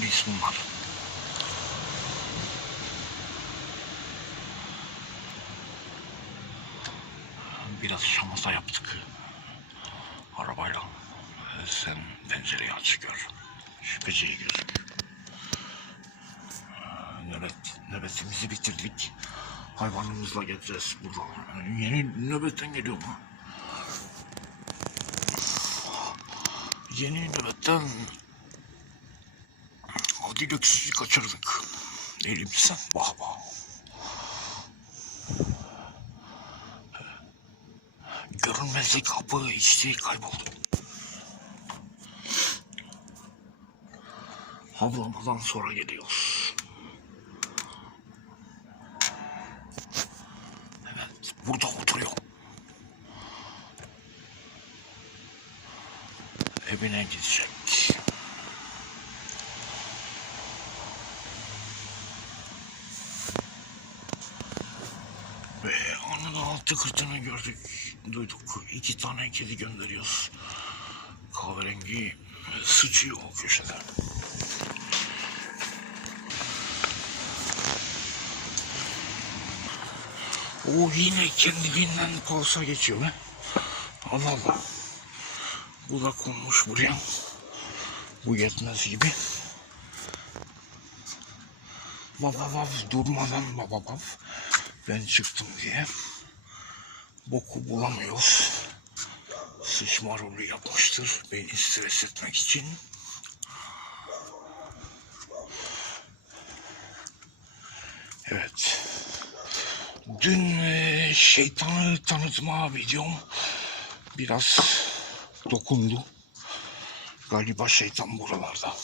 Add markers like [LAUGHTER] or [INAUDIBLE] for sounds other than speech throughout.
polis bunlar. Biraz şamata yaptık. Arabayla. Sen pencereyi aç gör. Şüpheciyi gözük. Nöbet, nöbetimizi bitirdik. Hayvanımızla geleceğiz burada. Yeni nöbetten geliyor mu? Yeni nöbetten Adil Öksüz'ü kaçırdık. Misin? Bah bah. Görünmezlik kapı içti kayboldu. Havlamadan sonra geliyoruz. Evet, burada oturuyor. Evine gidecek. Ve onun altı kırtını gördük, duyduk. İki tane kedi gönderiyoruz. Kahverengi sıçıyor o köşede. O yine kendiliğinden kolsa geçiyor be. Allah Allah. Bu da konmuş buraya. Bu yetmez gibi. Vav vav vav durmadan vav vav vav. Ben çıktım diye. Boku bulamıyoruz. Sıçma rolü yapmıştır. Beni stres etmek için. Evet. Dün e, şeytanı tanıtma videom biraz dokundu. Galiba şeytan buralarda.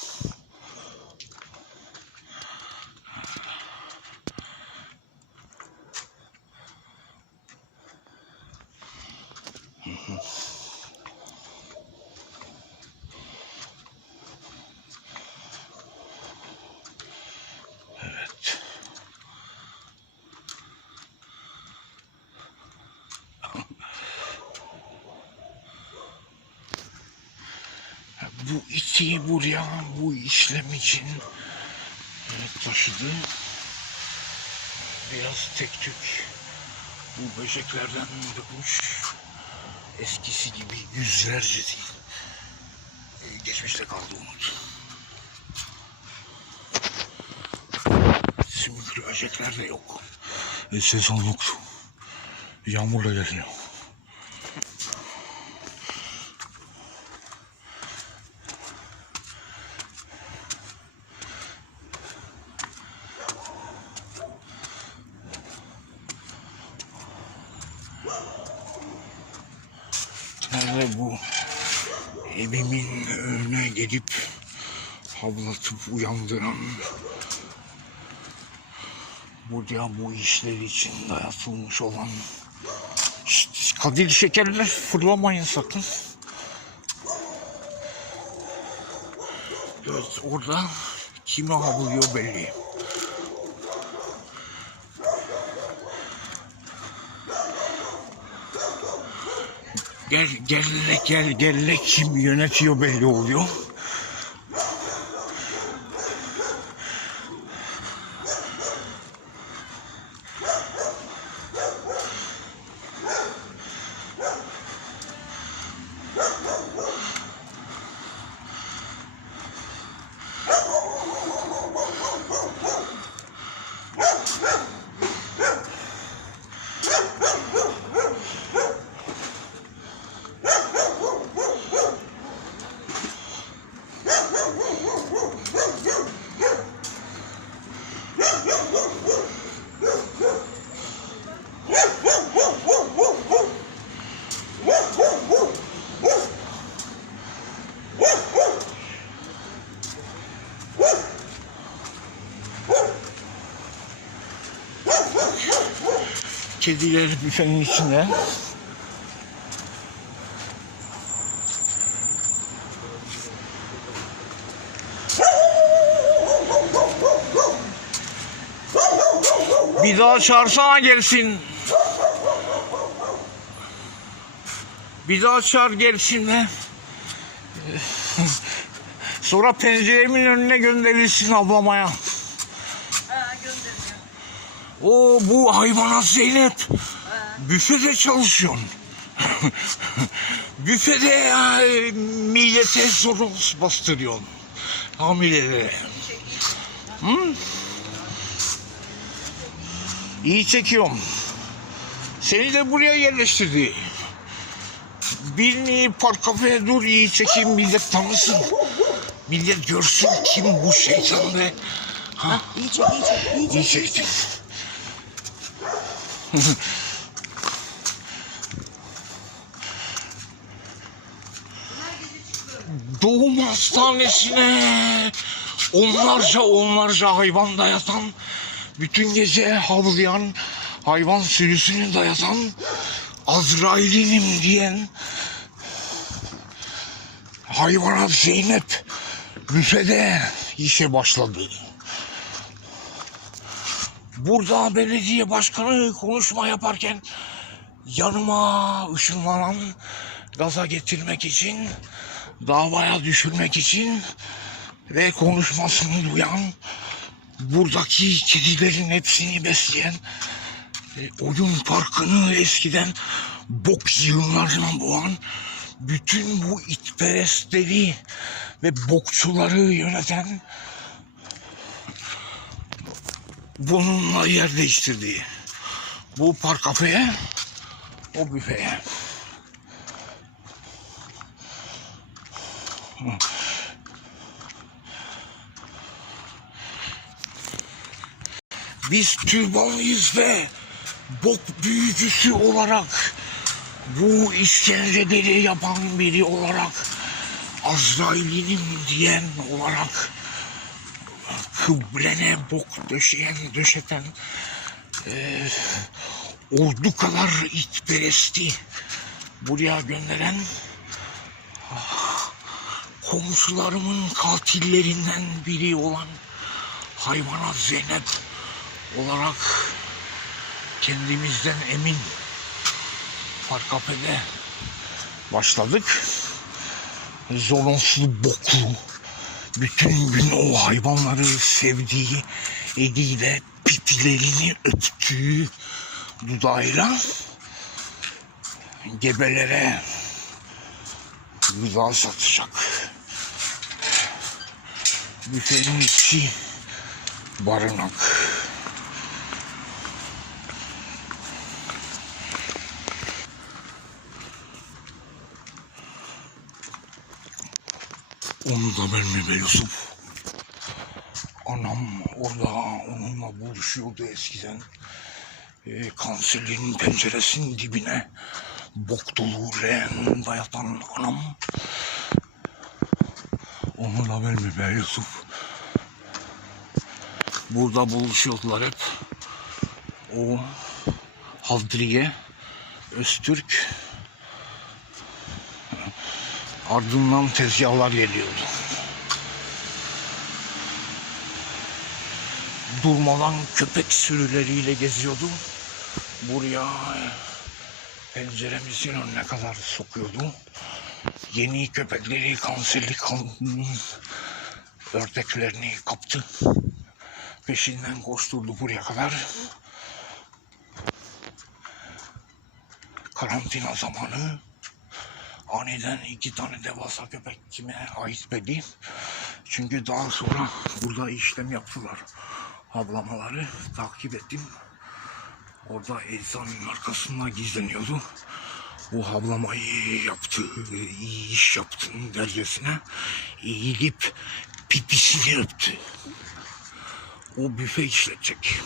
Bu iti buraya bu işlem için taşıdı. Biraz tek tük bu böceklerden dökmüş. Eskisi gibi yüzlerce değil. E, Geçmişte kaldı umut. Sümüklü böcekler de yok. E, sezon yoktu. Yağmurla geliyor. Nerede bu evimin önüne gelip havlatıp uyandıran buraya bu işler için dayatılmış olan Şşt, Kadir şekerler fırlamayın sakın. Evet orada kime havlıyor belli. Gel gelle gel gelle kim yönetiyor belli oluyor. Kediler büfenin içinde. Bir daha çağırsana gelsin. Bir daha çağır gelsin be. [LAUGHS] Sonra penceremin önüne gönderilsin ablamaya. Ha. O bu hayvanat Zeynep. Büfede çalışıyorsun. [LAUGHS] Büfede ya, millete sorun bastırıyorsun. Hamilelere. Hı? İyi çekiyorum. Seni de buraya yerleştirdi. Birini park kafeye dur iyi çekeyim millet tanısın. Millet görsün kim bu şeytan be. Ha, İyi çek, iyi çek, iyi çek. iyi çektim. [LAUGHS] Doğum hastanesine onlarca onlarca hayvan dayatan, bütün gece havlayan, hayvan sürüsünü dayatan, Azrail'inim diyen hayvanat Zeynep büfede işe başladı. Burada belediye başkanı konuşma yaparken yanıma ışınlanan gaza getirmek için, davaya düşürmek için ve konuşmasını duyan, buradaki kedilerin hepsini besleyen, e, oyun parkını eskiden bok yığınlarına boğan, bütün bu itperestleri ve bokçuları yöneten bununla yer değiştirdi. Bu park kafeye, o büfeye. Biz türbanlıyız ve bok büyücüsü olarak bu işkenceleri yapan biri olarak Azrail'inim diyen olarak kıblene bok döşeyen döşeten eee ordu kadar itperesti buraya gönderen komşularımın katillerinden biri olan hayvanat Zeynep olarak kendimizden emin Farkapede başladık. Zoronslu boklu bütün gün o hayvanları sevdiği eliyle pipilerini öptüğü dudağıyla gebelere gıda satacak. Büfenin içi barınak. Onu da ben be Yusuf? Anam orada onunla buluşuyordu eskiden. Ee, kanserlerin penceresinin dibine bok dolu leğen dayatan anam. Onu da ben mi be Yusuf? Burada buluşuyordular hep. O Havdriye, Öztürk, Ardından tezgahlar geliyordu. Durmadan köpek sürüleriyle geziyordu. Buraya penceremizin önüne kadar sokuyordu. Yeni köpekleri kanserli kan ördeklerini kaptı. Peşinden koşturdu buraya kadar. Karantina zamanı aniden iki tane devasa köpek kime ait belli. Çünkü daha sonra burada işlem yaptılar. Ablamaları takip ettim. Orada eczanın arkasında gizleniyordu. Bu hablamayı yaptı, iyi iş yaptın dercesine eğilip pipisini öptü. O büfe işletecek.